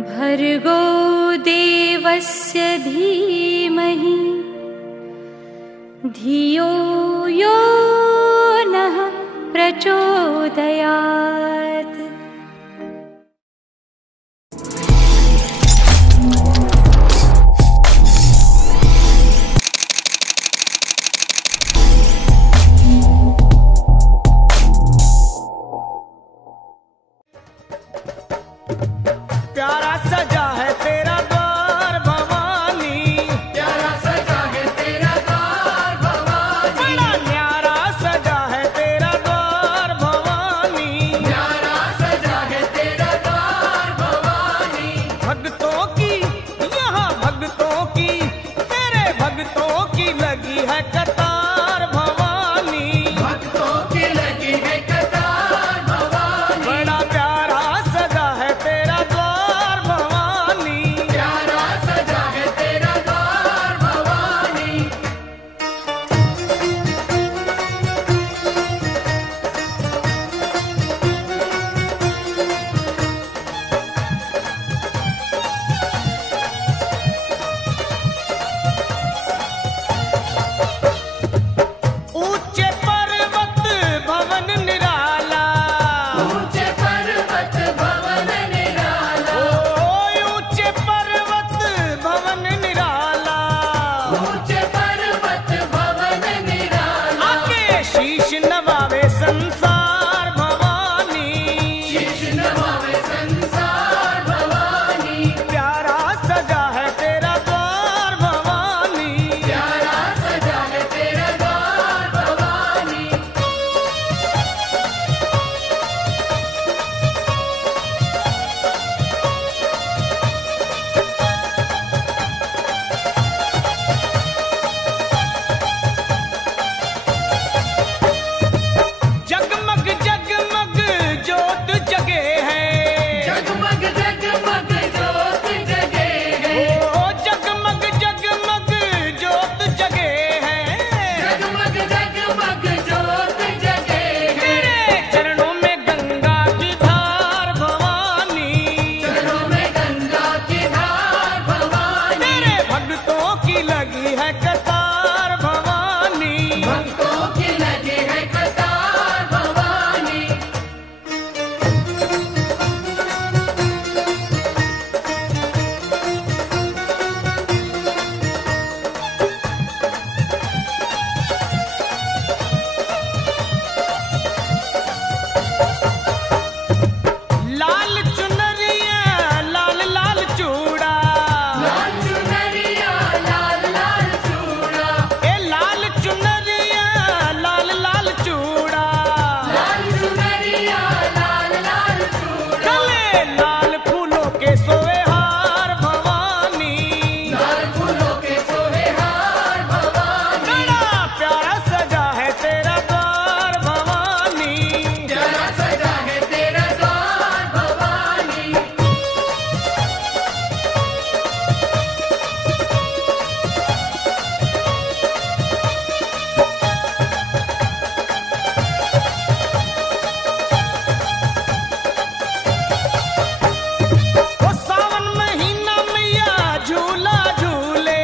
भर्गो देवस्य धीमहि धियो यो नः प्रचोदयात्। प्यारा सजा है तेरा द्वार भवानी, प्यारा सजा है तेरा द्वार भवानी, बड़ा न्यारा सजा है तेरा द्वार भवानी, प्यारा सजा है तेरा द्वार भवानी। भक्तों की यहाँ भक्तों की तेरे भक्तों की लगी है कतार भवानी, भक्तों की लगी है कतार भवानी, बड़ा प्यारा सजा है तेरा द्वार भवानी। प्यारा सजा है तेरा द्वार भवानी। ऊंचे पर्वत भवन निराला, ऊंचे पर्वत भवन निराला, ऊंचे पर्वत भवन निराला, ऊंचे पर्वत भवन निराला, आके शीश नवावे संसार भवानी, शीश नवावे संसार भवानी, प्यारा सजा है तेरा द्वार भवानी। प्यारा सजा है तेरा द्वार भवानी। जगमग जगमग ज्योत जगे है, जगमग जगमग ज्योत जगे है, ओ जगमग जगमग ज्योत जगे है, जगमग जगमग ज्योत जगे है, तेरे चरणों में गंगा की धार भवानी, चरणों में गंगा की धार भवानी, तेरे भक्तों की लगी है कतार भवानी। भक्तों की लगी है कतार भवानी। लाल चुनरिया लाल लाल चूड़ा, लाल चुनरिया लाल लाल चूड़ा, ए लाल चुनरिया लाल लाल चूड़ा, लाल चुनरिया लाल लाल चूड़ा, गले लाल फूलों के सोए हार भवानी, लाल फूलों के सोहे हार भवानी, बड़ा प्यारा सजा है तेरा द्वार भवानी। प्यारा सजा है तेरा द्वार भवानी। ओ सावन महीना मैया झूला झूले,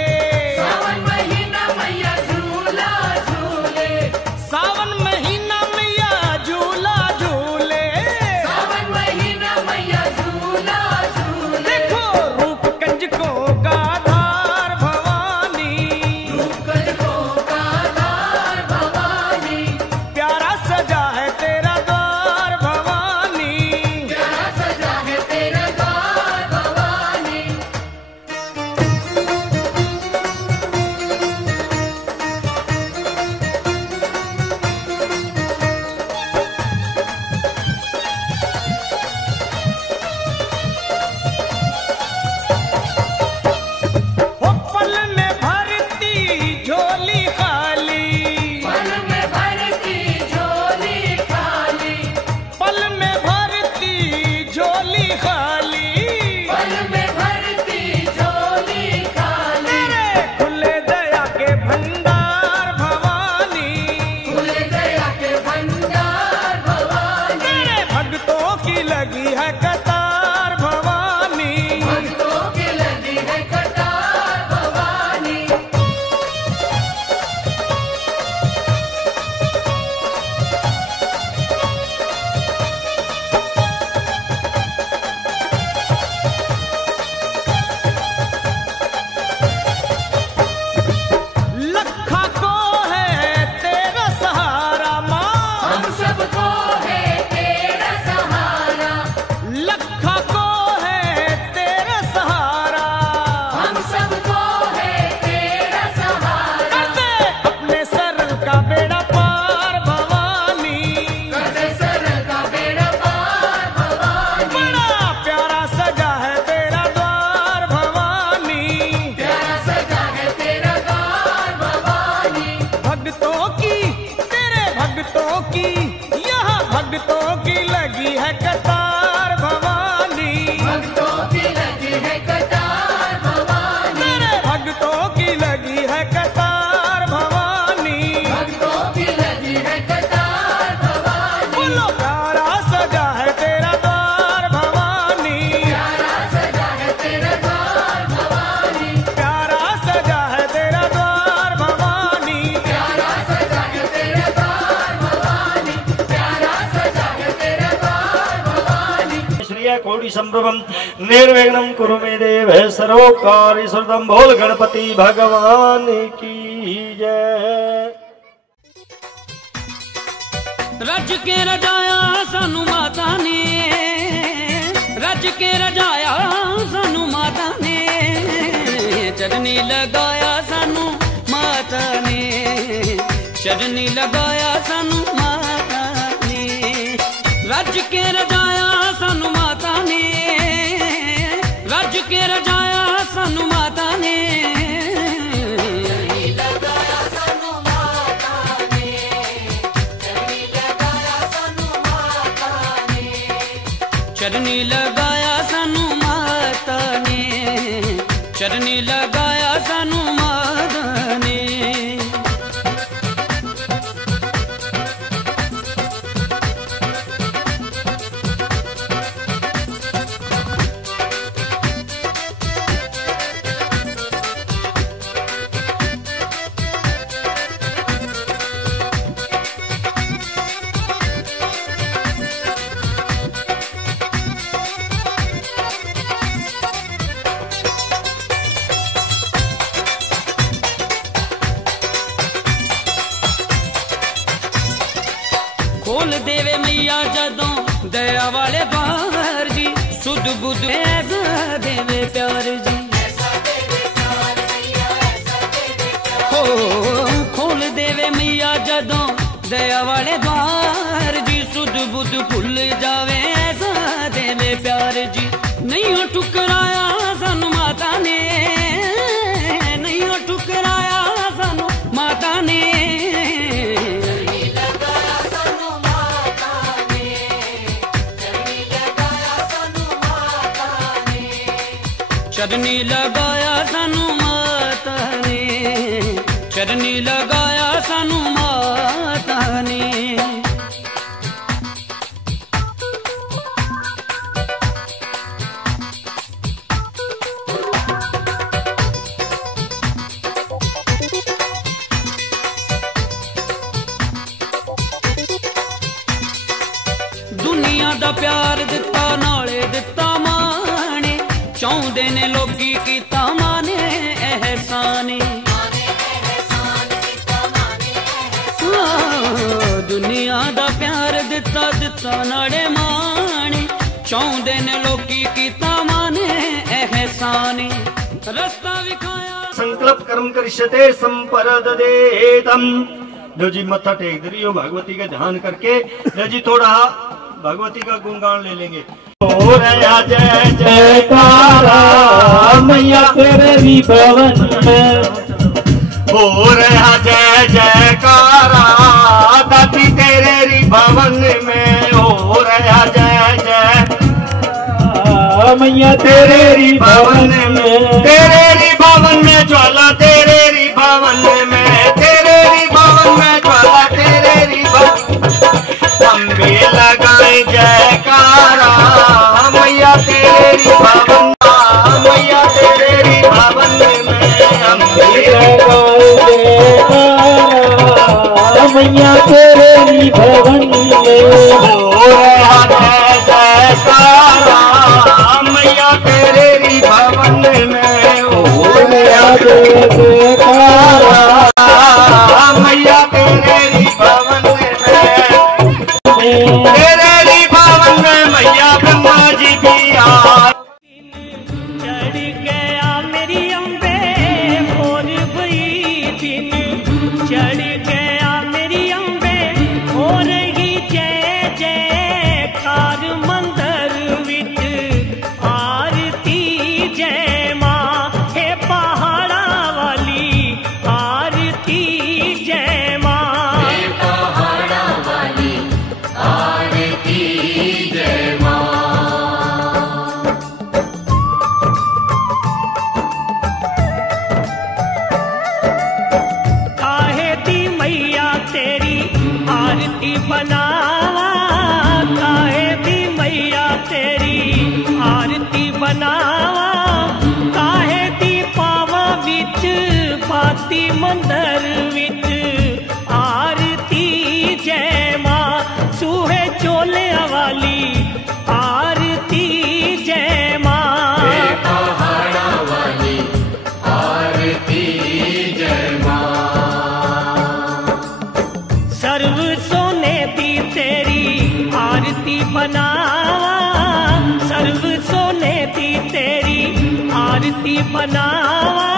सावन महीना मैया झूला झूले, सावन महीना मैया झूला झूले, सावन महीना मैया झूला झूले, देखो रूप कंजकों का धार भवानी, कंजकों का धार भवानी, प्यारा सजा है तेरा द्वार भवानी। प्यारा सजा है तेरा द्वार भवानी। ओ पल में भरती झोली खाली, पल में भरती झोली खाली, पल में भरती झोली खाली, पल में भरती झोली खाली, तेरे खुले दया के भंडार भवानी, खुले दया के भंडार भवानी, तेरे भक्तों की लगी है कतार भवानी। सर्वज्ञ कोटि संप्रभम निर्विघ्नं कुरु मे देव सर्वकार्य सर्वदं। बोल गणपति भगवान की जय। रज के रजाया सानू माता ने, रज के रजाया सानू माता ने, चरनी लगाया सानू माता ने, चरनी लगाया सानू माता ने। रज के रजाया सानू माता ने, रज के रजाया सानू माता ने, चरनी लगाया सानू माता ने, चरनी लगाया सानू माता ने। खोल देवे मैया जदों दया वाले द्वार जी, सुध बुध ऐसा देवे प्यार जी। हो खोल देवे मैया जदों दया वाले द्वार जी, सुध बुध भुल जावे ऐसा देवे प्यार जी। नहीं हो ठुकराया सानू माता ने, नहीं हो ठुकराया सानू माता ने, चरनी लगाया सानू माता ने, चरनी लगाया सानू माता ने। दुनिया दा प्यार दिता नाले दिता माने, चाहुंदे ने लोगी कीता माने एहसाने। दुनिया दा प्यार दिता दिता नाले माने, चाहुंदे ने लोगी कीता माने एहसाने। रास्ता विखाया संकल्प कर्म करिष्यते संपरदेतम। लो जी मत्था टेक दे रही हो भगवती का ध्यान करके। लो जी थोड़ा भगवती का गुणगान ले लेंगे। हो रहा जय जयकारा मैया तेरे भवन में, हो रहा जय जयकारा दाती तेरे भवन में, हो रहा जय जय मैया तेरे भवन में, तेरे भवन में ज्वाला तेरे भवन में, तेरे भवन में ज्वाला तेरे भवन। अम्बे लगाए जयकारा मैया तेरे भवन, मैया तेरे भवन में, अम्बे लगाए जयकारा मैया तेरे भवन में, हो रहा जय जयकारा मैया तेरे भवन में, हो रहा जय जयकारा मैया तेरे भवन में, तेरे भवन में मैया ब्रह्मा जी भी आ। चढ़ गया मेरी अम्बे और वही दिन, चढ़ गया मेरी अम्बे हो रही जय जयकार मंदिर विच आरती जय माँ, हे पहाड़ा वाली आरती जय माँ, हे पहाड़ा वाली आरती जय माँ। काहे दी मैया तेरी आरती बनावा, काहे दी मैया तेरी आरती बनावा, काहे दी पावा विच बाती मंदिर विच आरती जय माँ, सूहे चोलिया वाली आरती सर्व सोने दी तेरी आरती बनावा,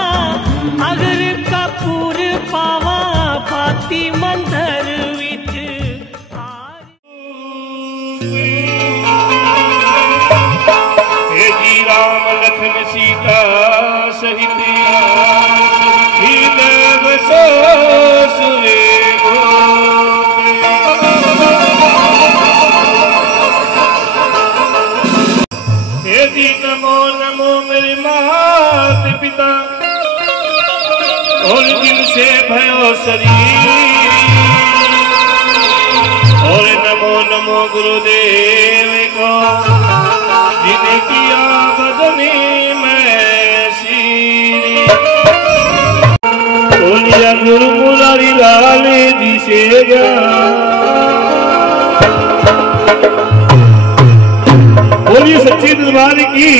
अगर कपूर पावा भाती मंदिर विच। हे जी राम लखन सीता सहित ही देव सो सुरे गो। हे जी नमो नमो मेरे मात पिता और दिल से भयो शरीर, और नमो नमो गुरुदेव को जिन्हें किया बदनी में सीरी। बोलिया गुरु मुरारी लाल जी से बोलिए सच्चे दरबार की।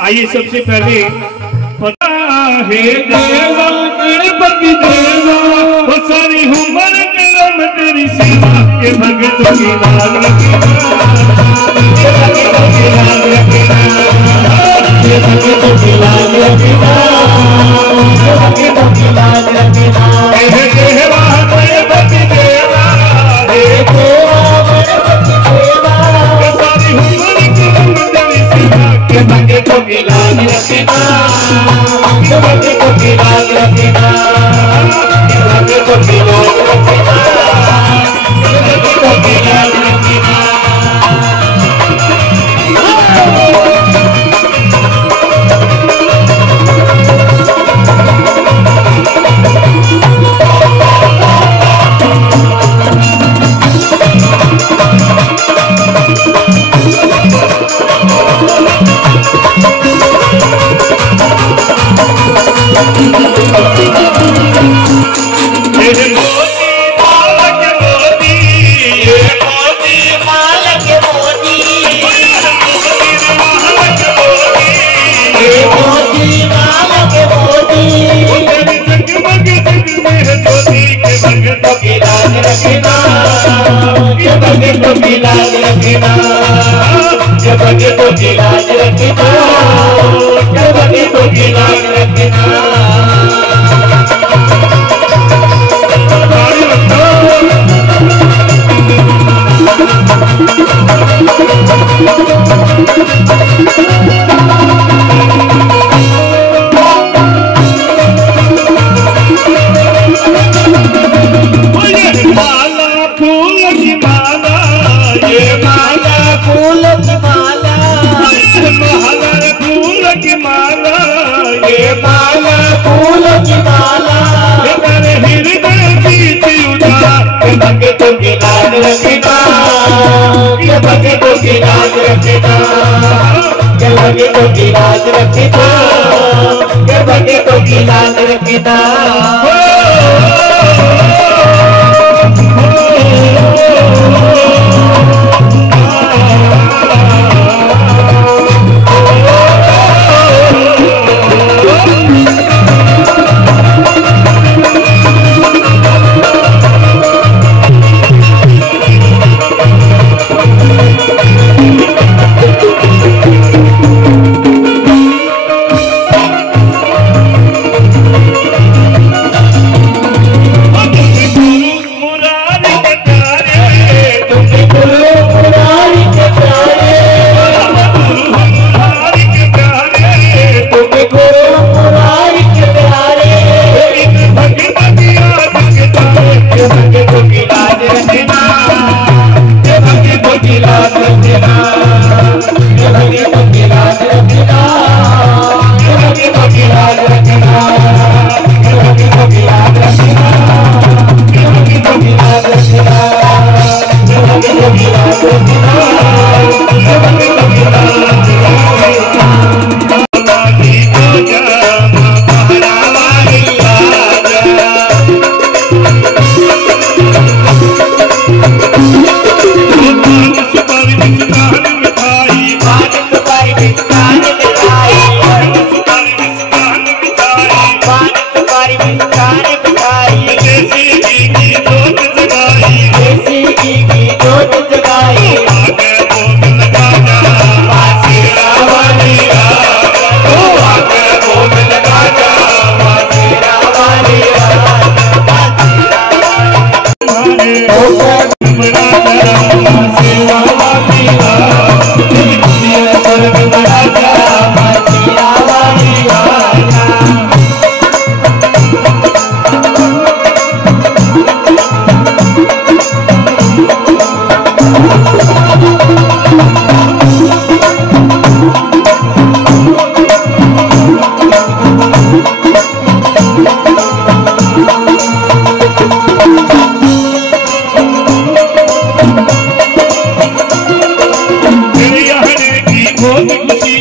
आइए सबसे पहले पता है देवा गणपति देवा, वो सारी उम्र करम तेरी सेवा के भगतों की लाज रखना, के भगतों की लाज रखना, के भगतों की लाज रखना, के भगतों की लाज रखना। हे देवा गणपति देवा, हे देवा गणपति देवा, वो सारी उम्र करम तेरी सेवा के भगतों की लाज रखना, के भगतों की लाज रखना, के भगतों की लाज रखना, के भगतों की लाज रखना।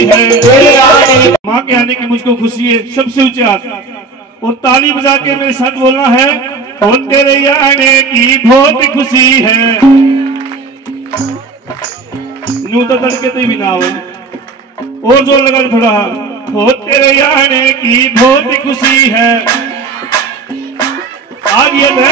है। माँ के आने की मुझको खुशी है, सबसे ऊंचे हाथ और ताली बजा के मेरे साथ बोलना है, और तेरे आने की बहुत खुशी है। न्यू तो तड़के तो भी ना हो, और जोर लगा थोड़ा, हो तेरे आने की बहुत खुशी है। आ गया है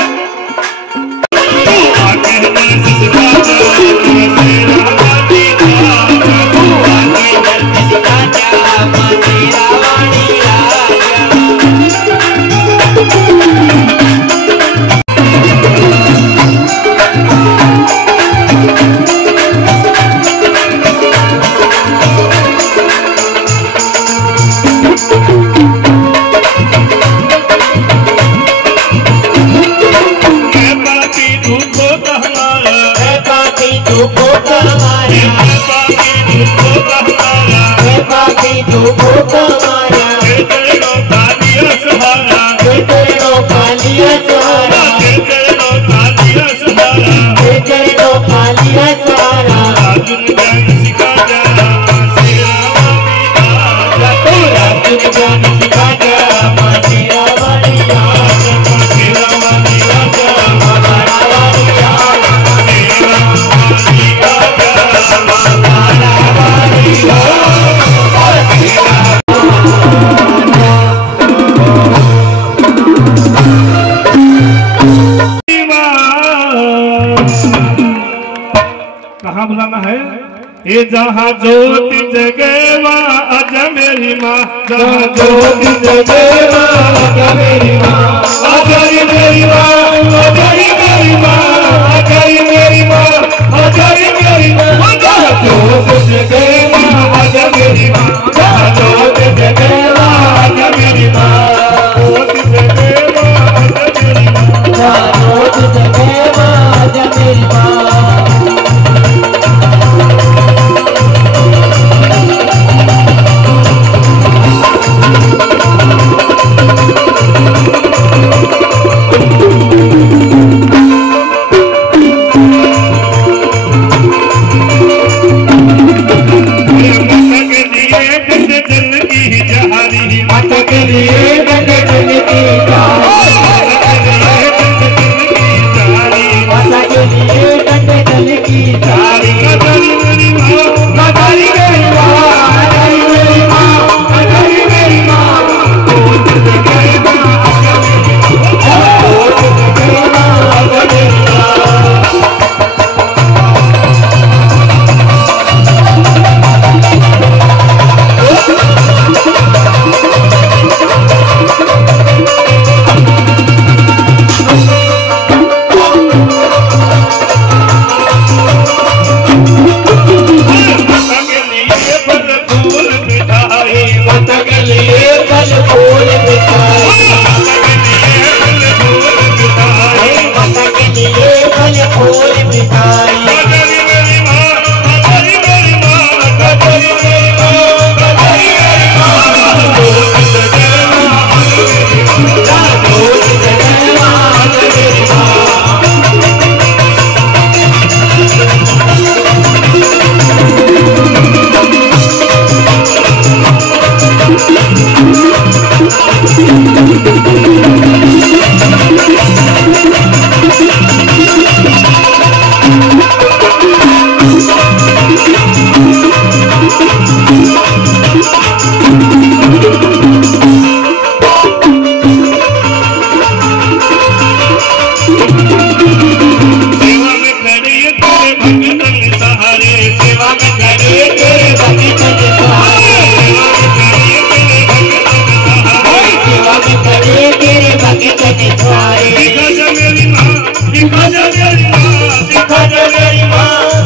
ये जहाँ ज्योति जगे वहाँ आजा मेरी माँ, जहाँ ज्योति जगे वहाँ आजा मेरी माँ, आजा मेरी माँ, आजा मेरी माँ, आजा मेरी माँ, आजा मेरी माँ, जहाँ ज्योति जगे वहाँ आजा मेरी माँ, जहाँ ज्योति जगे वहाँ आजा मेरी माँ, ज्योति जगे वहाँ आजा मेरी माँ, जहाँ ज्योति जगे वहाँ आजा मेरी माँ।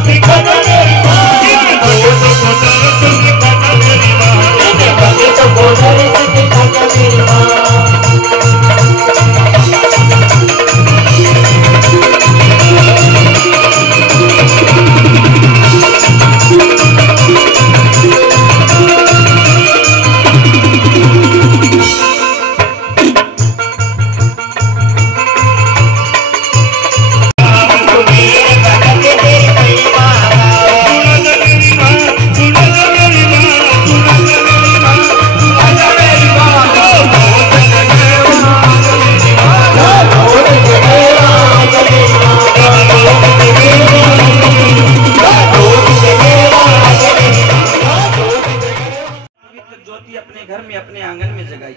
दिखा जा मेरी माँ ज्योति अपने घर में अपने आंगन में जगाई।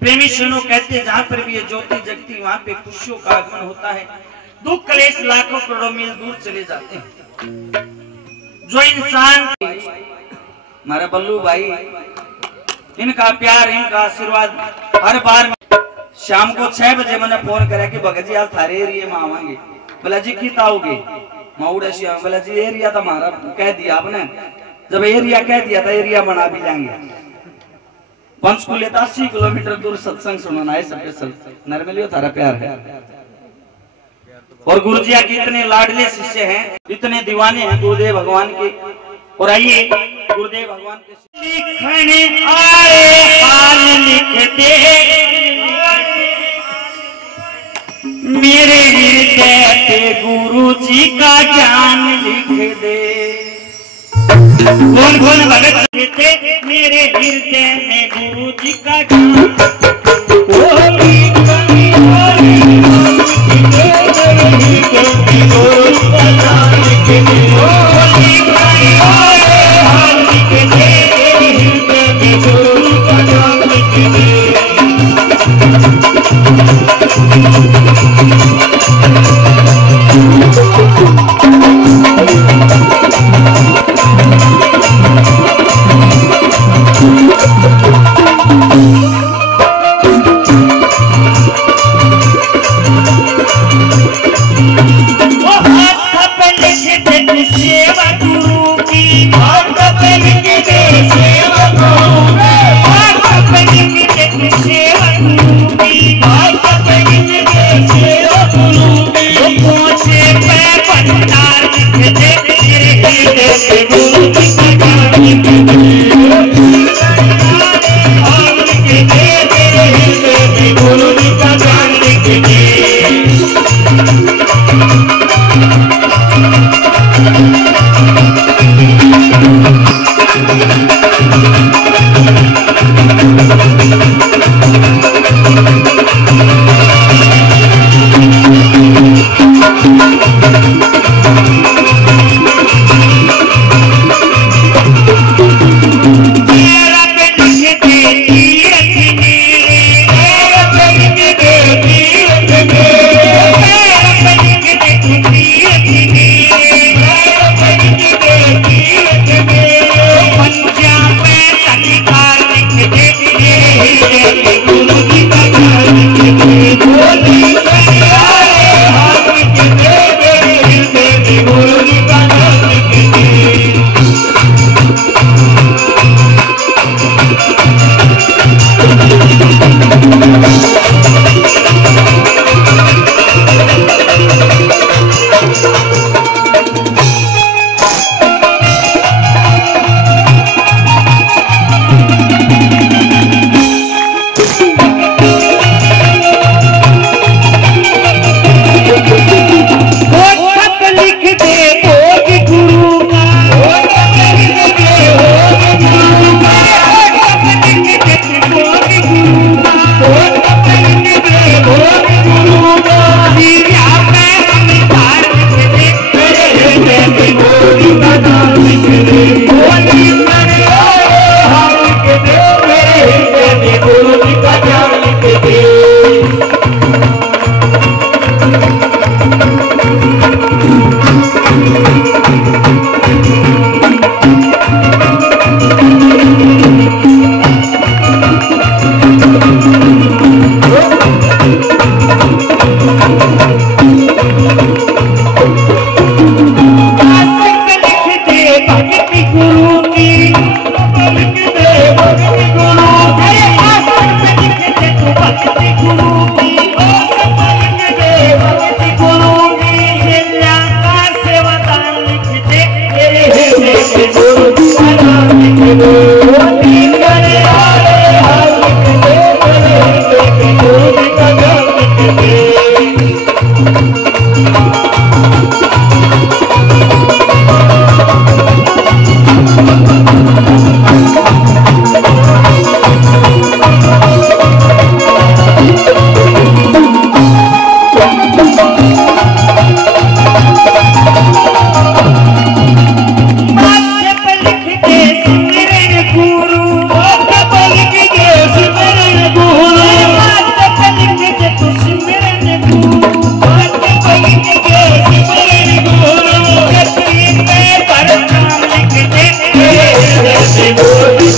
प्रेमी सुनो कहते जहां पर भी ये ज्योति जगती वहां पे खुशियों का आगमन होता है, दुख कलेश लाखों करोड़ों मील दूर चले जाते हैं। जो इंसान हमारा बल्लू भाई, इनका प्यार इनका आशीर्वाद हर बार शाम को 6 बजे मैंने फोन करा कि भगत जी आज थारे एरिया में आवांगे। बोला जी कितना आओगे? माउड़ा श्याम। बोला जी एरिया तो हमारा कह दिया आपने, जब एरिया कह दिया था एरिया बना भी जाएंगे। पंचकुले 80 किलोमीटर दूर सत्संग सुनाना है स्पेशल। नरमलियो थारा प्यार है। और गुरुजिया के इतने लाडले शिष्य हैं, इतने दीवाने हैं गुरुदेव भगवान के। और आइए गुरुदेव भगवान के लिखने आए हाल लिख दे मेरे हृदय पे गुरु जी का ज्ञान लिख दे। कौन कौन भगत थे मेरे हृदय में गुरु जी का ज्ञान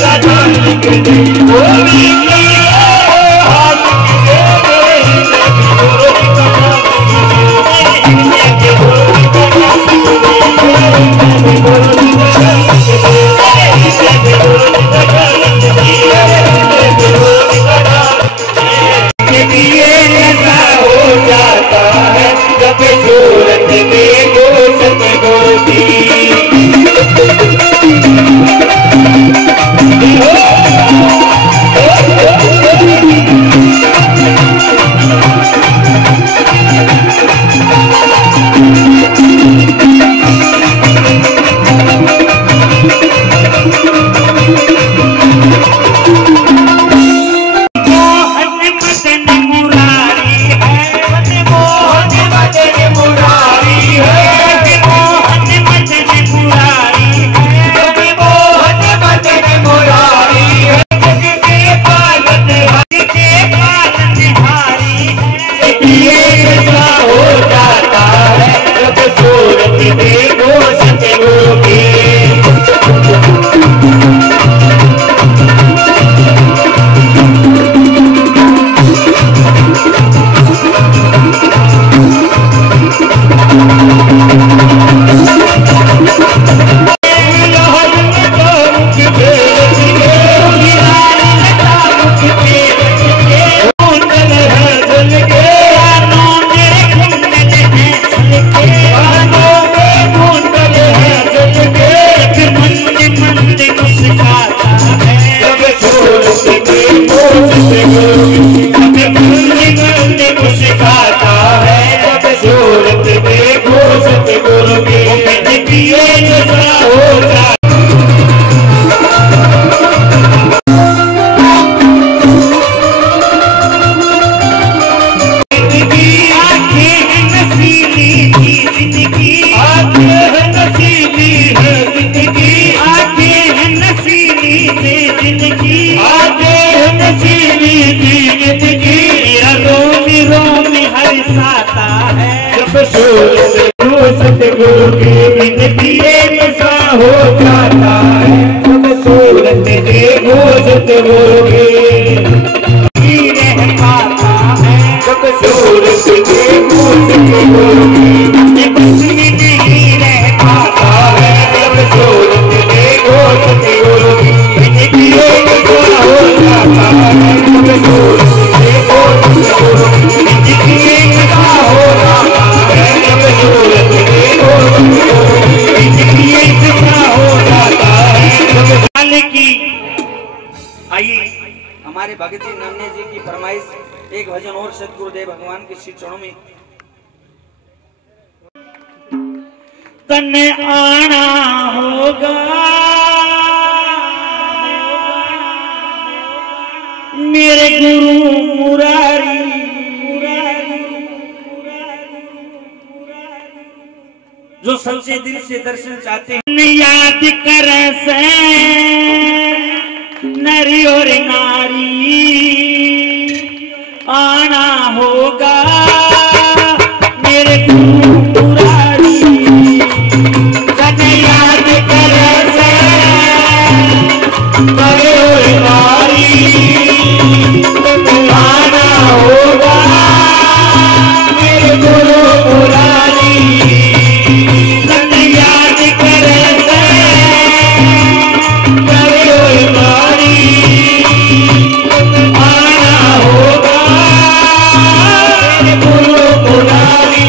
का जान लिख दे गोरी का हाथ दे गोरी का हो जाता है जब सूरत में गोशत गोदी हमारे भगत जी नन्हे जी की फरमाइश एक भजन और सतगुरुदेव भगवान के श्री चरणों में। तन्ने आना होगा मेरे गुरु मुरारी, जो सच्चे दिल से दर्शन चाहते हैं याद कर से नरी और नारी आना होगा मेरे गुरु मुरारी, तने याद कर से नरी और नारी आना होगा मेरे गुरु मुरारी, तने याद कर से नरी और नारी आना होगा मेरे गुरु मुरारी।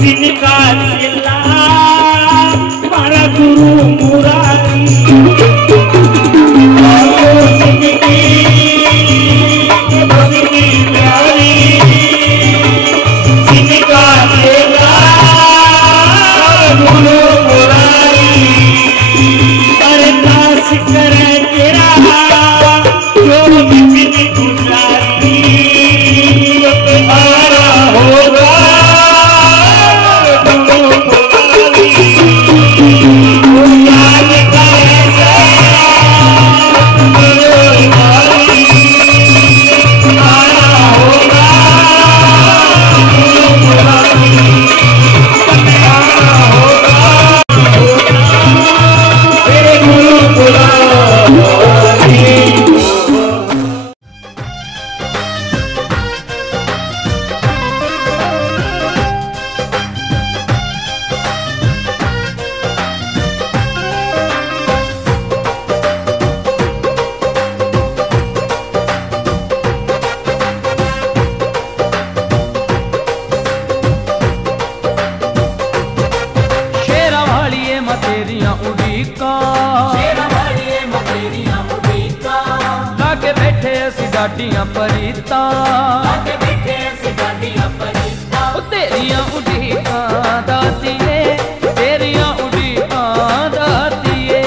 जिनका चेला मारा गुरु मुरारी जिंदगी बदली प्यारी जिनका चेला गुरु मुरारी अरदास करे तेरा जो बिपिन गुजारी आरा होगा याद करे आरा होगा गाड़ियां परीता तेरिया उड़ीका दातिए तेरिया उड़ीका दातिए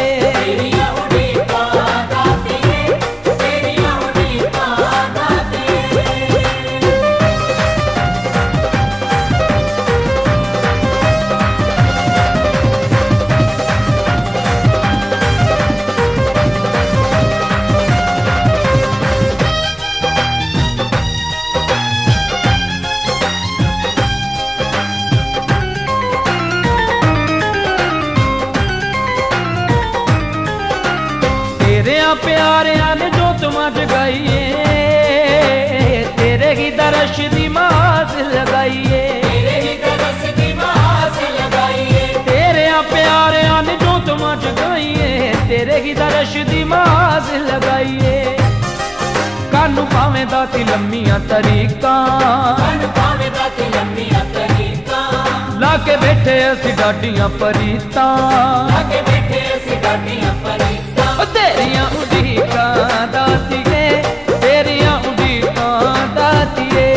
प्यारिया ने जो तुम जगाइए तेरे ही दर्श दी मास लगाइए तेरे प्यारिया ने जो तुम जगाइए तेरे ही दर्श दी मास लगाइए कानू पावे दाती लम्मिया तरीका लाके बैठे असी गाड़ियां परीता तेरिया उड़ीका दातिए तेरिया उड़ीका दातिए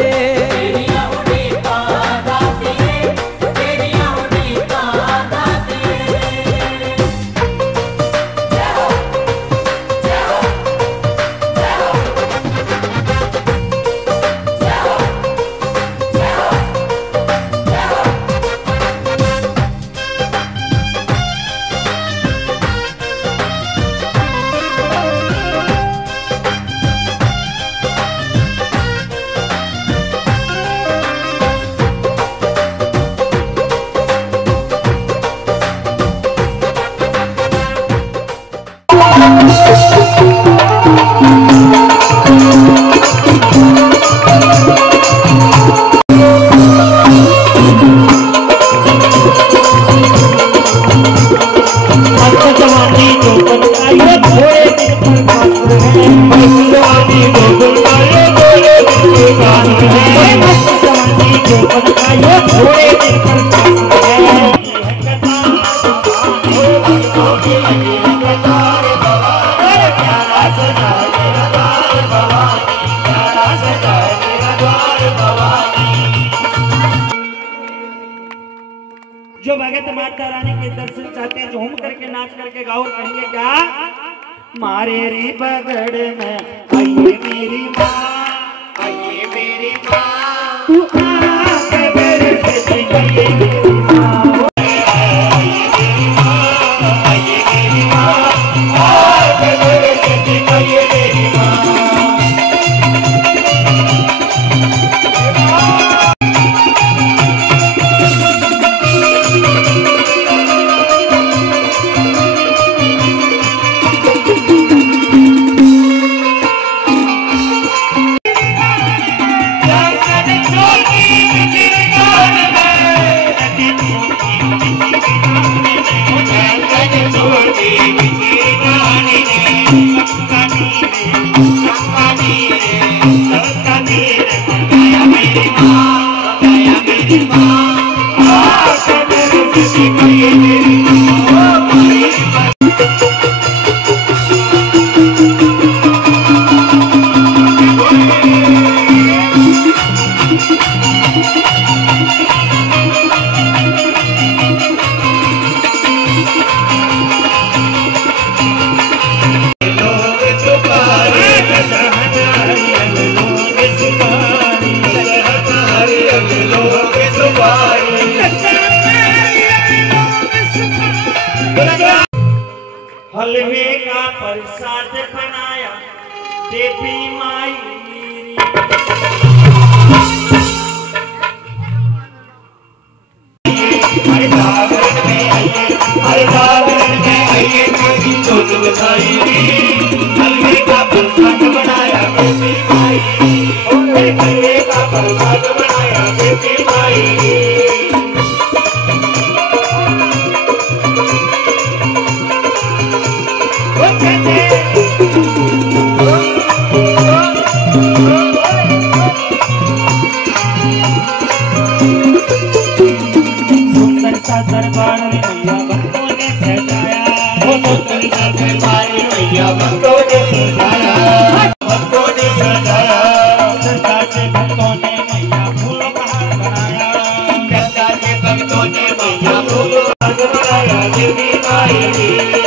जो भगत माता रानी के दर्शन चाहते हैं झूम करके नाच करके गाओ कहेंगे क्या मारे रे बगड़ में आइए मेरी माँ तू आके मेरे से जिंदगी मेरी माँ आइए मेरी माँ आके मेरे से जिंदगी मेरी माँ Jogi मेरी माँ आके मेरी खुशी कहिए मेरी माँ हलवे का प्रसाद बनाया देवी माई हरे जागरण में आइए हरे जागरण में आइए कोई जोत बसाई हलवे का प्रसाद बनाया देवी माई हलवे का प्रसाद बनाया देवी माई दरबार मैया भक्तों ने सजाया वो सुंदर सा दरबार मैया भक्तों ने सजाया भक्तों ने सजाया श्रद्धा से भक्तों ने मैया फूलों का हार बनाया श्रद्धा से भक्तों ने मैया फूलों का हार बनाया देवी माई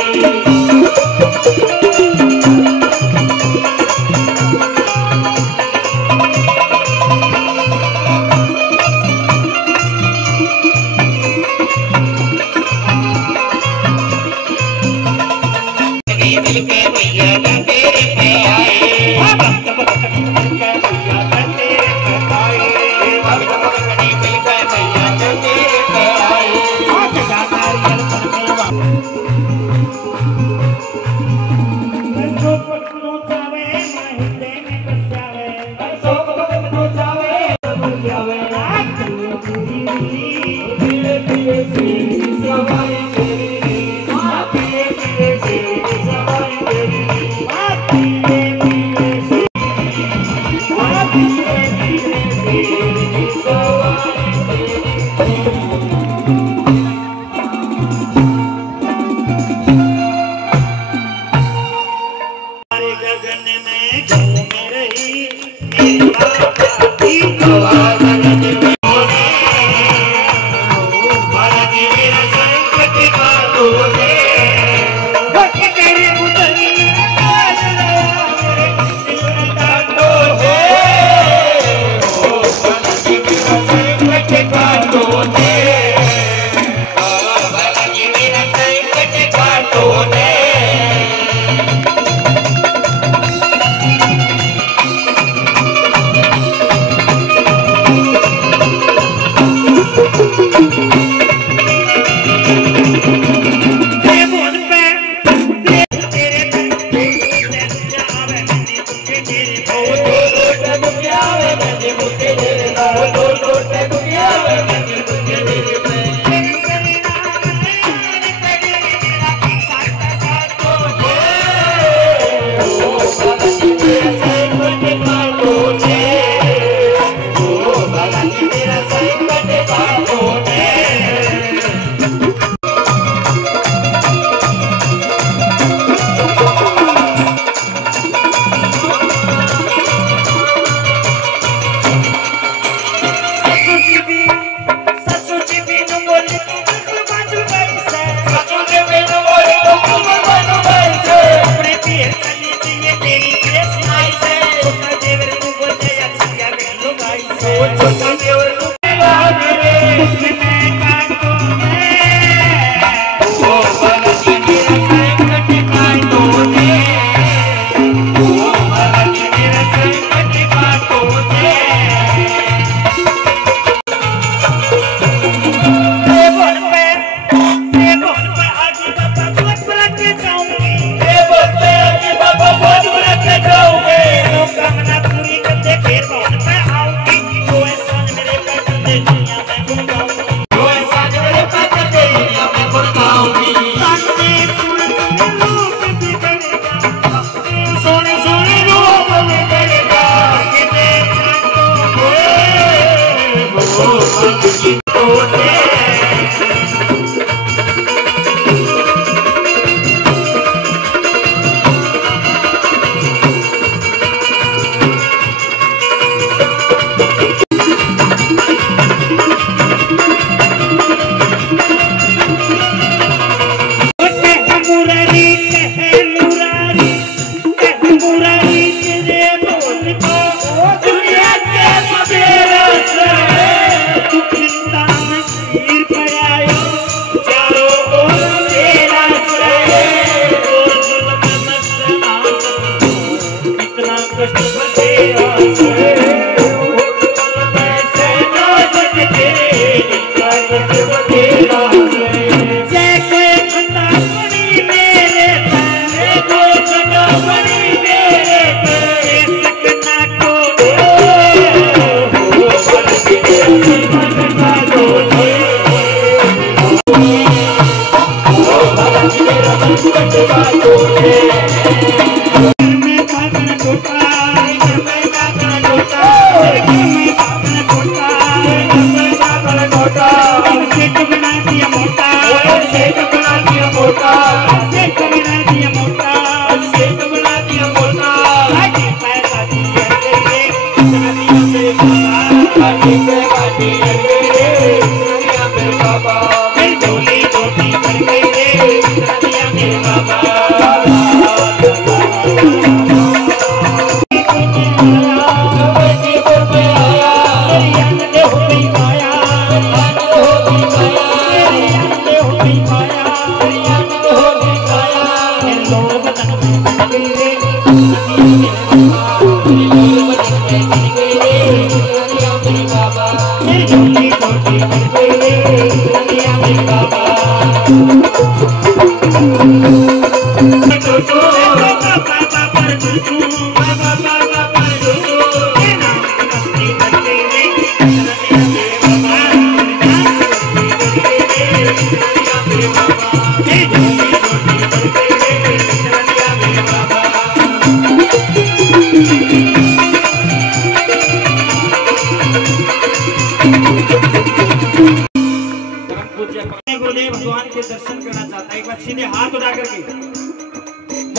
गुरुदेव भगवान के दर्शन करना चाहता है, एक बार सीधे हाथ उठा करके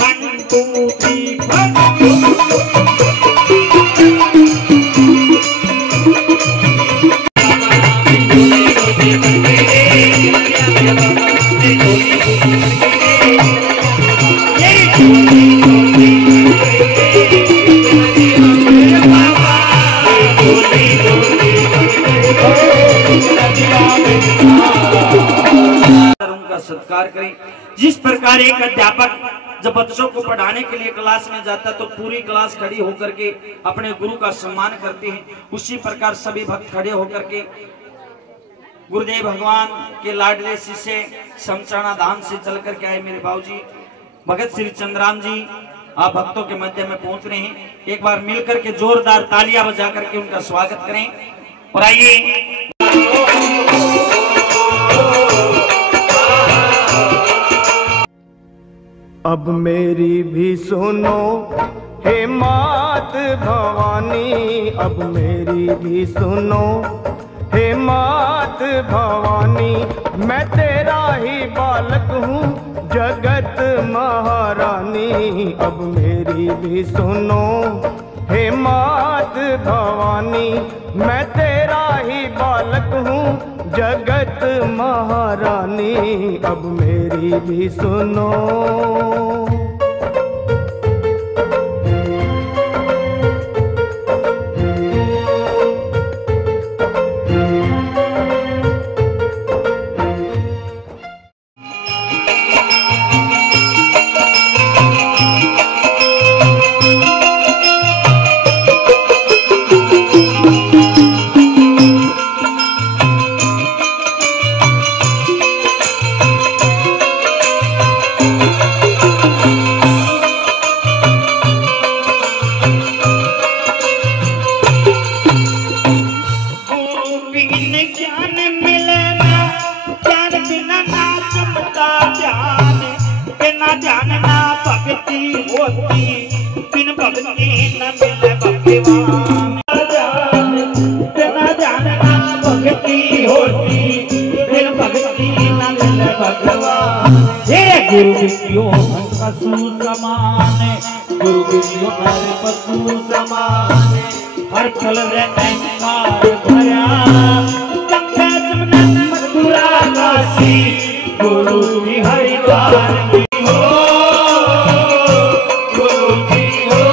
1 2 3 उनका सत्कार करें। जिस प्रकार एक अध्यापक जब बच्चों को पढ़ाने के लिए क्लास में जाता है तो पूरी क्लास खड़ी होकर के अपने गुरु का सम्मान करते हैं, उसी प्रकार सभी भक्त खड़े होकर के गुरुदेव भगवान के लाडले शिष्य समचाणा धाम से चल करके आए मेरे बाबूजी भगत श्री चंद्राम जी, आप भक्तों के मध्य में पहुंच रहे हैं। एक बार मिलकर के जोरदार तालियां बजा करके उनका स्वागत करें। और आइए अब मेरी भी सुनो हे मात भवानी, अब मेरी भी सुनो हे मात भवानी, मैं तेरा ही बालक हूँ जगत महारानी। अब मेरी भी सुनो हे मात भवानी, मैं तेरा ही बालक हूँ जगत महारानी। अब मेरी भी सुनो। गुरु विद्यो पशु समान, गुरु विद्यो हर पशु समान, हर फल रे अहंकार भरा, गंगा जमुना मथुरा काशी, गुरु जी हरिद्वार में हो, गुरु जी हो।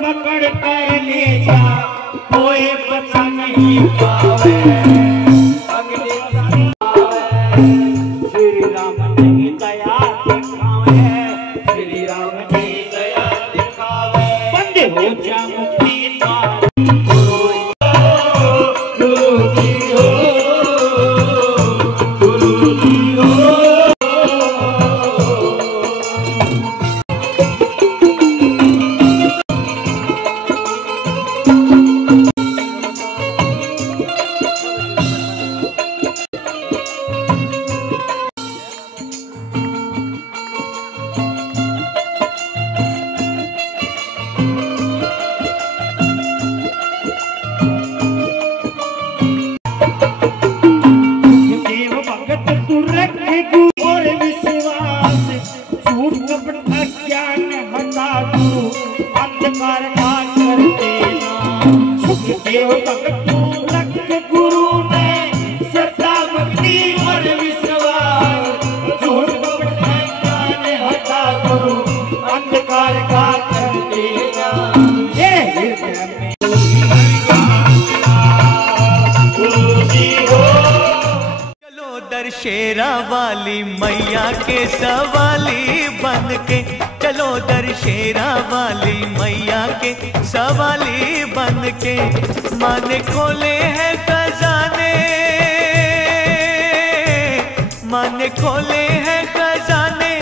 पकड़ कर ले जा, कोई नहीं पावे अगले श्री राम नहीं दया दिखावे श्री राम नहीं दया दिखावे बंदे हो जा मुक्ति पावे गुरु जी हो गुरु जी हो शेरा वाली मैया के सवाली बन के चलो दरशेरा वाली मैया के सवाली बन के मन खोले हैं खजाने मन खोले हैं खजाने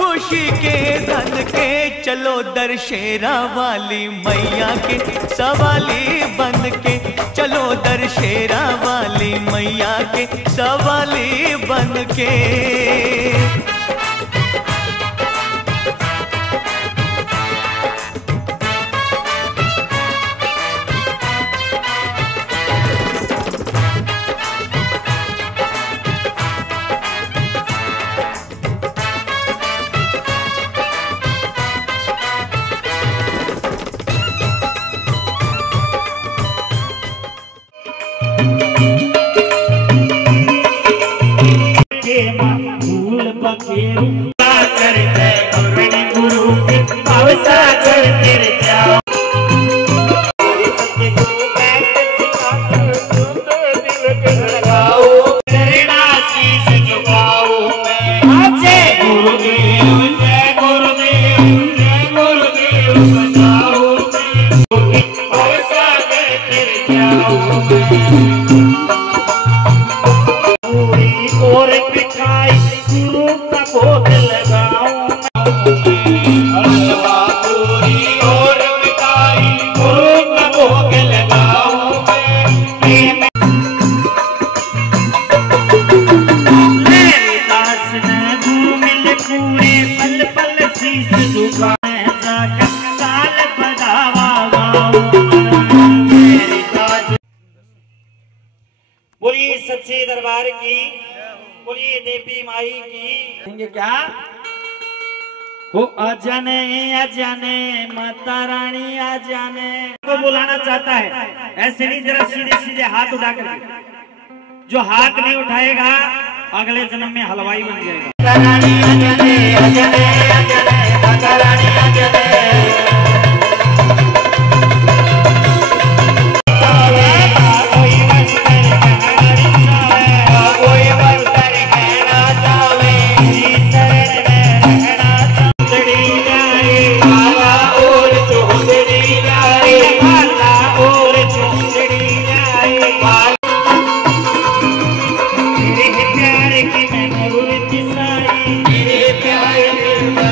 खुशी के धन के चलो दरशेरा वाली मैया के सवाली बन के चलो दरशेरा वाली मैया के सवाली बन के बोलिए सच्चे दरबार की, बोलिए देवी माई की। क्या हो आजाने माता रानी आजाने को बुलाना चाहता है। ऐसे नहीं, जरा सीधे सीधे हाथ उठा कर, जो हाथ नहीं उठाएगा अगले जन्म में हलवाई बन जाएगा। रानी आजाने आजाने आजाने माता रानी आजाने प्यारे की मैं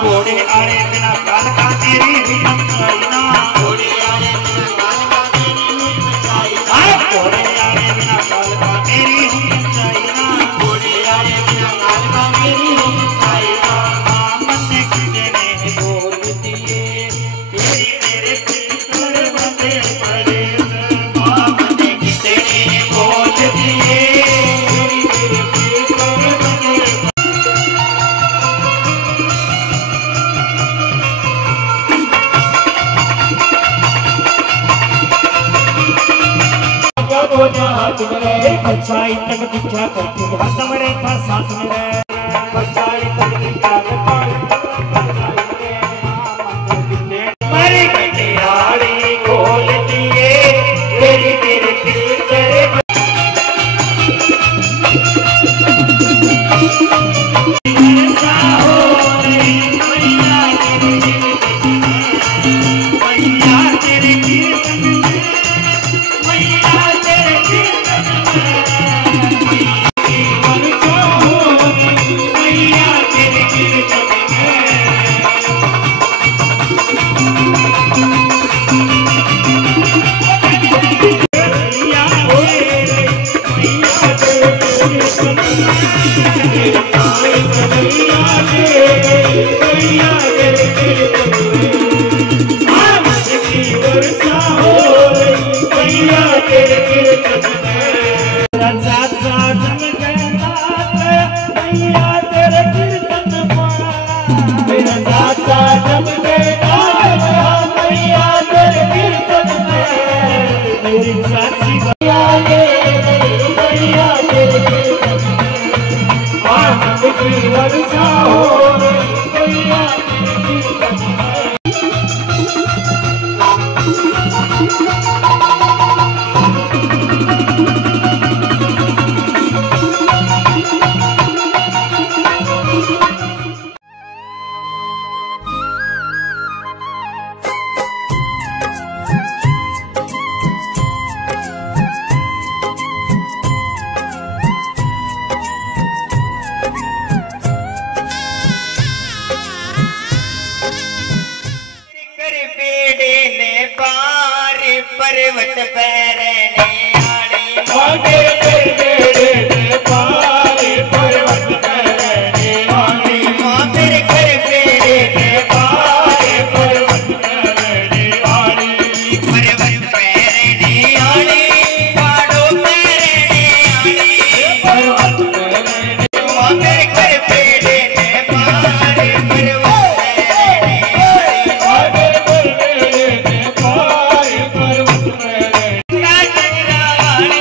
घोड़े आए बिना काल का तेरी हिम्मत ना, घोड़े आए बिना काल का तेरी हिम्मत ना, घोड़े आए बिना काल का तेरी हिम्मत ना, घोड़े आए बिना काल का तेरी हिम्मत ना। मन ने किसे ने बोल दिए तेरी मेरे फिक्र बंदे पड़े, मन ने किसे ने बोल दिए तेरी मेरे फिक्र बंदे। अच्छाई तक दिखा करके हाथ मेरे पास साथ मेरे अच्छाई तक दिखा मेरी कटियारी खोल दिए तेरी तेरे दिल तेरे पर्वत पैरने आड़ी पर्वत पैरने आड़ी मेरे घर पेड़े ने पार पर्वत पैरने आड़ी पर्वत पैरने आड़ी पाड़ो पैरने आड़ी पर्वत पैरने मेरे घर पेड़े ने पार पर्वत पैरने आड़ी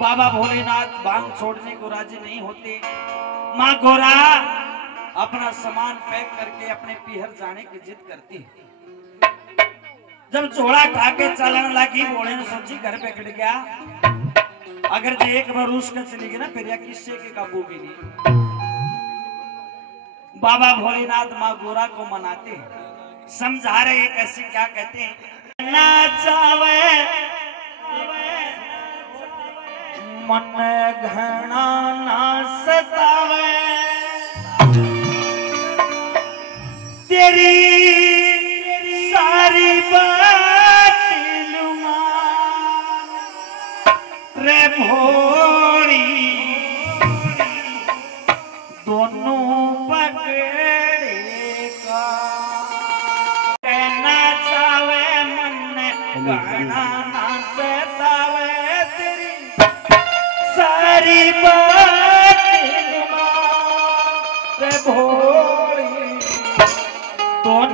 बाबा भोलेनाथ भांग छोड़ने को राजी नहीं होते। माँ गोरा अपना सामान पैक करके अपने पीहर जाने की जिद करती है। जब झोला खा के चलने लगी भोले ने सोची घर पे खड़ गया, अगर जो एक बार उसका चली गई ना फिर या किससे के काबू भी नहीं। बाबा भोलेनाथ माँ गोरा को मनाते हैं, समझा रहे कैसे क्या कहते हैं। ना चावे मन घना ना सतावे, तेरी सारी बात लुमा रे भोली, दोनों पकड़ेगा। कहना चावे मन घना ना सतावे, तेरी सारी बात लुमा रे भोली, दोनों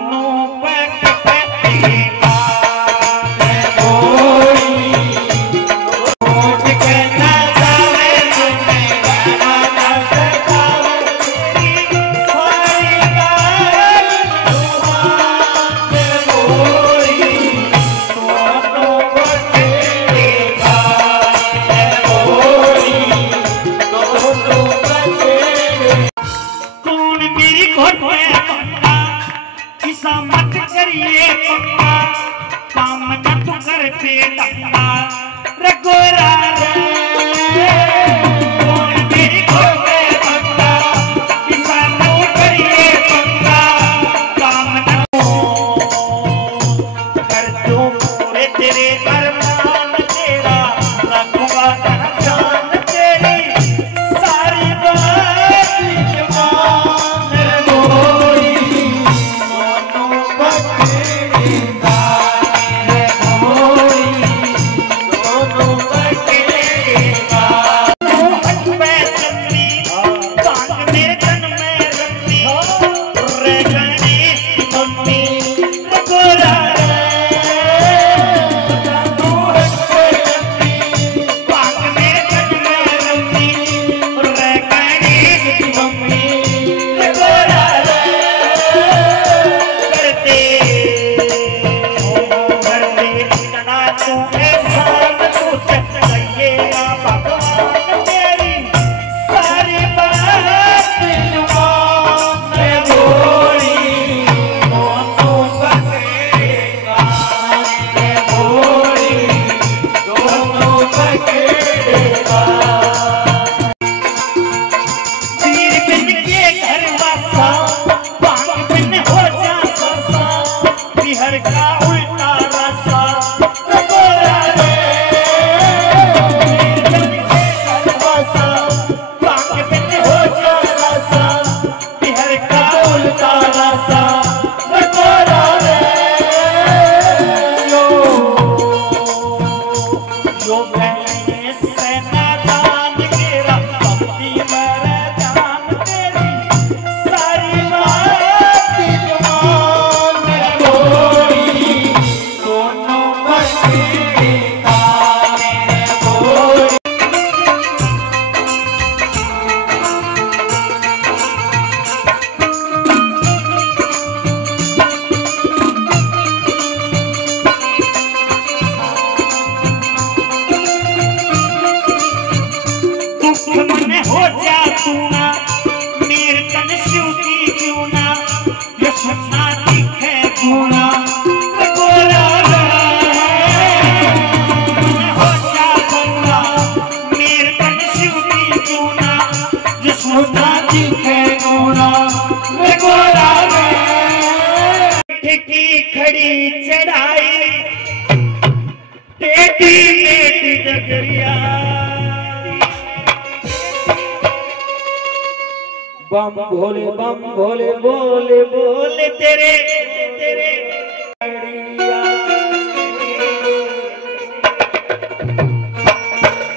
सुख मन हो जा तू ना मेर तन शिव की क्यों ना ये सपना दिखे पूरा गोरा हो जा तू ना मेर तन शिव की क्यों ना ये सपना दिखे गोरा गोरा की खड़ी चढ़ाई टेढ़ी मेढ़ी डगरिया बम भोले बोले बोले तेरे तेरे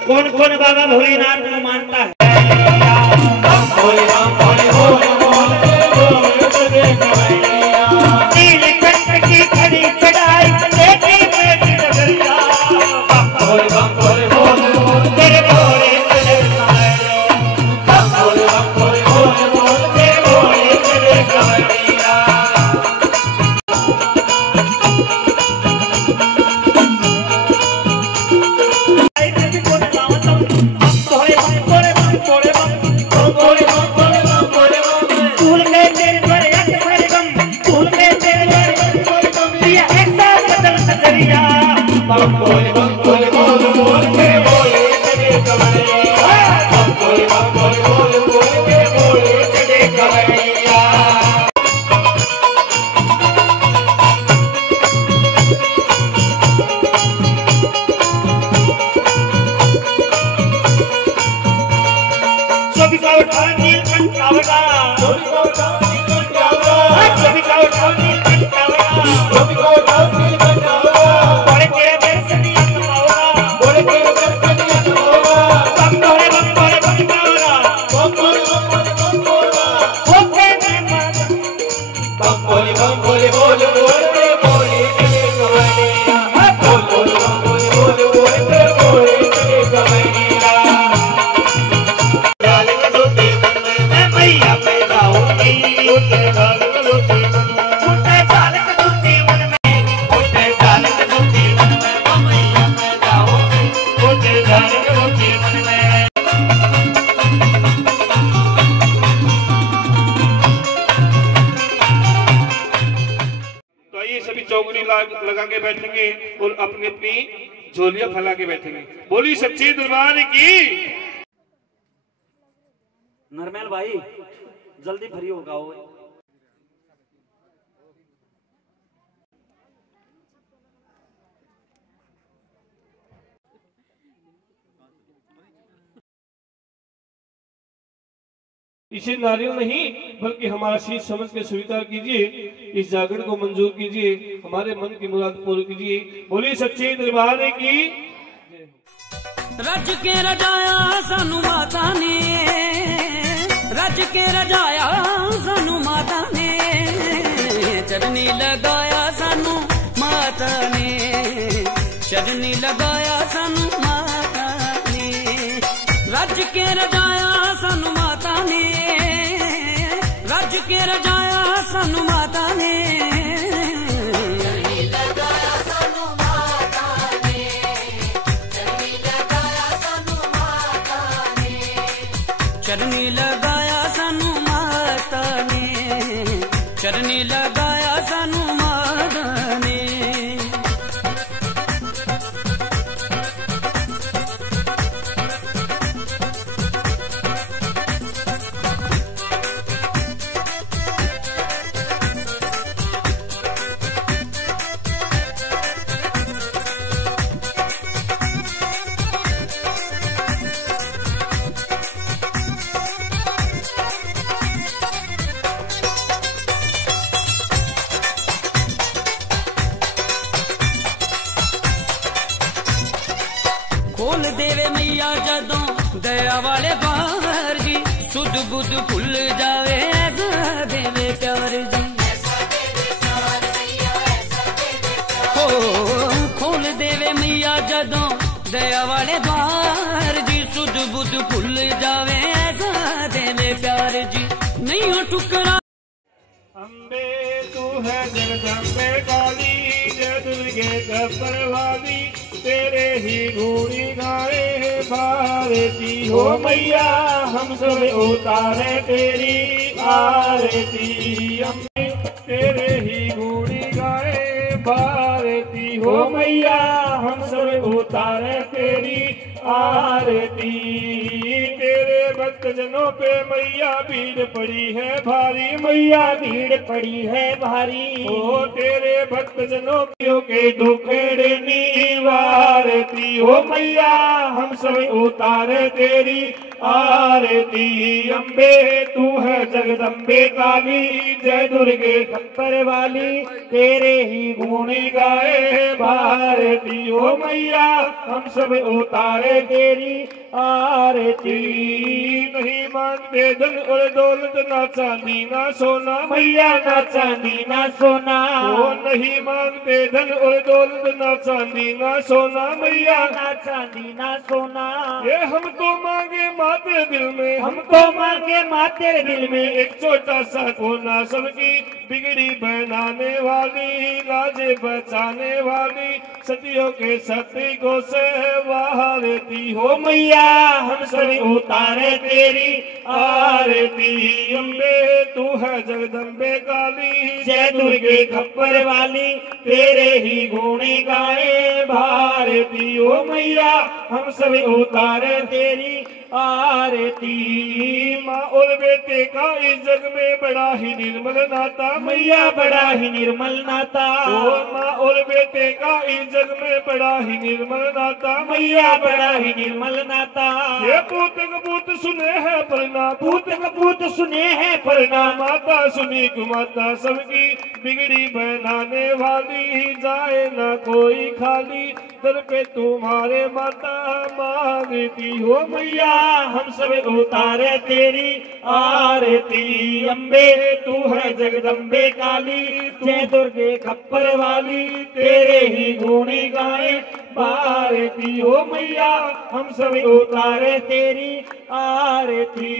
कौन कौन बाबा भोलेनाथ को मानता है बम भोले बोले नीलकंठ की खड़ी चढ़ाई टेढ़ी मेढ़ी डगरिया बम भोले तेरे भोले बम भोले तेरे भोले तेरे कवड़िया लगा के बैठेंगे और अपनी अपनी झोलियां फैला के बैठेंगे। बोली सच्ची दरबार की। नरमैल भाई जल्दी फ्री हो गाओ। इसे नारियल नहीं बल्कि हमारा शीश समझ के स्वीकार कीजिए, इस जागरण को मंजूर कीजिए, हमारे मन की मुराद पूरी कीजिए। बोली सच्चे दरबार की। रज के रजाया सानू माता ने, रज के रजाया सानू माता ने, चरनी लगाया सानू माता ने, चरनी लगाया सानू माता ने, रज के रजाया सानू माता ने, रज के रजाया सानू माता ने, चरनी लगाया सानू माता ने, चरनी लगाया सानू माता ने, चरनी लगाया सानू माता ने, चरनी लगाया सानू माता ने। खोल देवे मैया जदों दया वाले बाहर जी, सुध बुध भुल जावे देवे प्यार जी। हो खोल देवे मैया जदों दया वाले बाहर जी, सुध बुध भुल जावे देवे प्यार जी। नहीं हो टुकड़ा अम्बे तू है जगदम्बे काली, जय दुर्गे गब्बर वाली, तेरे ही गुणी गाए भारती हो मैया हम सब उतारे तेरी आरती अम्बे तेरे ही गुण गाए भारती हो मैया हम सब उतारे तेरी आरती तेरे भक्त जनों पे मैया भीड़ पड़ी है भारी मैया भीड़ पड़ी है भारी ओ तेरे भक्त जनों के दुखेड़े निवारती हो मैया हम सब उतारे तेरी आरती अम्बे तू है जगदम्बे काली जय दुर्गे खप्पर वाली तेरे ही गुण गाए भारती हो मैया हम सब उतारे तेरी आरती नहीं मांगते धन और दौलत ना चांदी ना सोना मैया ना चांदी ना सोना वो नहीं मांगते धन और दौलत ना चांदी ना सोना मैया ना चांदी ना सोना ये हम तो मांगे माते दिल में हम तो मांगे माते दिल में एक छोटा सा कोना सबकी बिगड़ी बनाने वाली लाजे बचाने वाली सतियों के सती को सहवारती हो मैया हम सब उतारे तेरी आरती अम्बे तू है जगदम्बे काली जय दुर्गे खप्पर वाली तेरे ही गुण गाए भारती हो मैया हम सब उतारे तेरी आरती माँ और बेटे का इस जग में बड़ा ही निर्मल नाता मैया बड़ा ही निर्मल नाता माँ और बेटे का इस जग में बड़ा ही निर्मल नाता मैया बड़ा ही निर्मल नाता ये पूत कपूत सुने हैं परना पूत कपूत सुने हैं परना माता सुनी कुमाता सबकी बिगड़ी बनाने वाली जाए ना कोई खाली दर पे तुम्हारे माता मांगती हो मैया हम सब उतारे तेरी आरती अम्बे तू है जगदम्बे काली जय दुर्गे खप्पर वाली तेरे ही गुण गाए भारती हो मैया हम सब उतारे तेरी आरती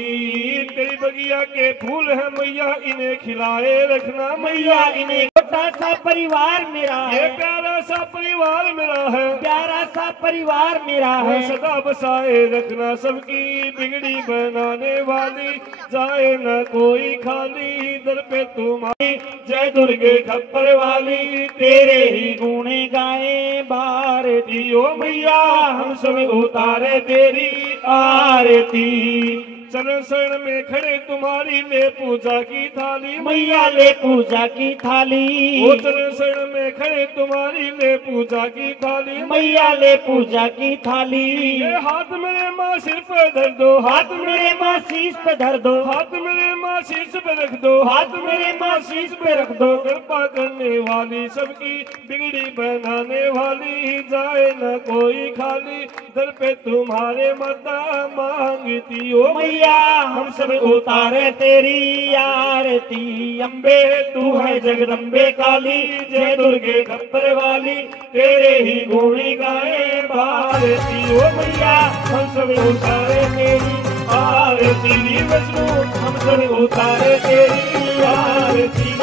तेरी बगिया के फूल है मैया इन्हें खिलाए रखना मैया इन्हें छोटा सा परिवार मेरा है प्यारा सा परिवार मेरा है प्यारा सा परिवार मेरा है सदा बसाए रखना सबकी बिगड़ी बनाने वाली जाए न कोई खाली दर पे तुम्हारी जय दुर्गे खप्पर वाली तेरे ही गुण गाए भारती हो मैया हम सब उतारे तेरी आरती चरण शरण में खड़े तुम्हारी ले पूजा की थाली मैया ले पूजा की थाली वो चरण शरण में खड़े तुम्हारी ले पूजा की थाली मैया ले पूजा की थाली ये हाथ मेरे माँ सिर पे धर दो हाथ मेरे माँ शीश पे धर दो हाथ मेरे माँ शीश पे रख दो हाथ मेरे माँ शीश पे रख दो कृपा करने वाली सबकी बिगड़ी बनाने वाली जाए न कोई खाली दर पे तुम्हारे माता मांगती हो मैया हम सब उतारे तेरी आरती अम्बे तू है जगदम्बे काली जय दुर्गे खप्पर वाली तेरे ही गुण गाए भारती हो मैया हम सब उतारे तेरी आरती विष्णु हम सब उतारे तेरी आरती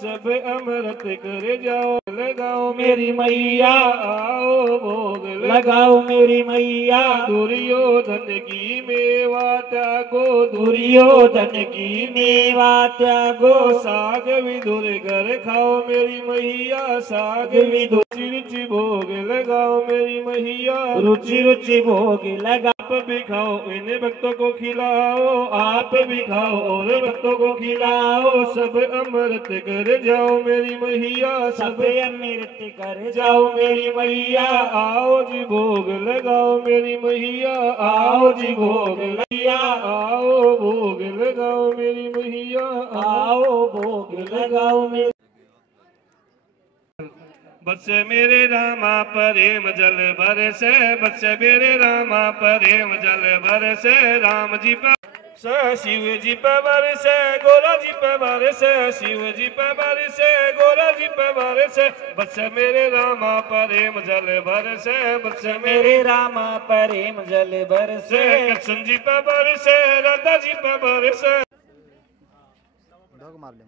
सब अमृत कर जाओ लगाओ मेरी मैया आओ भोग लगाओ मेरी मैया। दुर्योधन की मेवा त्यागो, दुर्योधन की मेवा त्यागो, साग विदुर घर खाओ मेरी मैया, साग विदुर रुचि रुचि भोग लगाओ मेरी मैया, रुचि रुचि भोग लगा। आप भी खाओ इन भक्तों को खिलाओ, आप भी खाओ और भक्तों को खिलाओ, सब अमृत कर जाओ मेरी मैया, सब अमृत कर जाओ मेरी मैया। आओ जी भोग लगाओ मेरी मैया, आओ जी भोग मैया, आओ भोग लगाओ मेरी मैया, आओ भोग लगाओ मेरी। बच्चे मेरे रामा प्रेम जल बरसे, बच्चे मेरे रामा प्रेम जल बरसे, राम जी पर शिव जी पे बरसे, गोरा जी पे बरसे, शिव जी पे बरसे, गोरा जी पे बरसे, बच्चे मेरे रामा प्रेम जल बरसे, बच्चे मेरे रामा प्रेम जल बरसे, कृष्ण जी पे बरसे, राधा जी पे बरसे। मार ले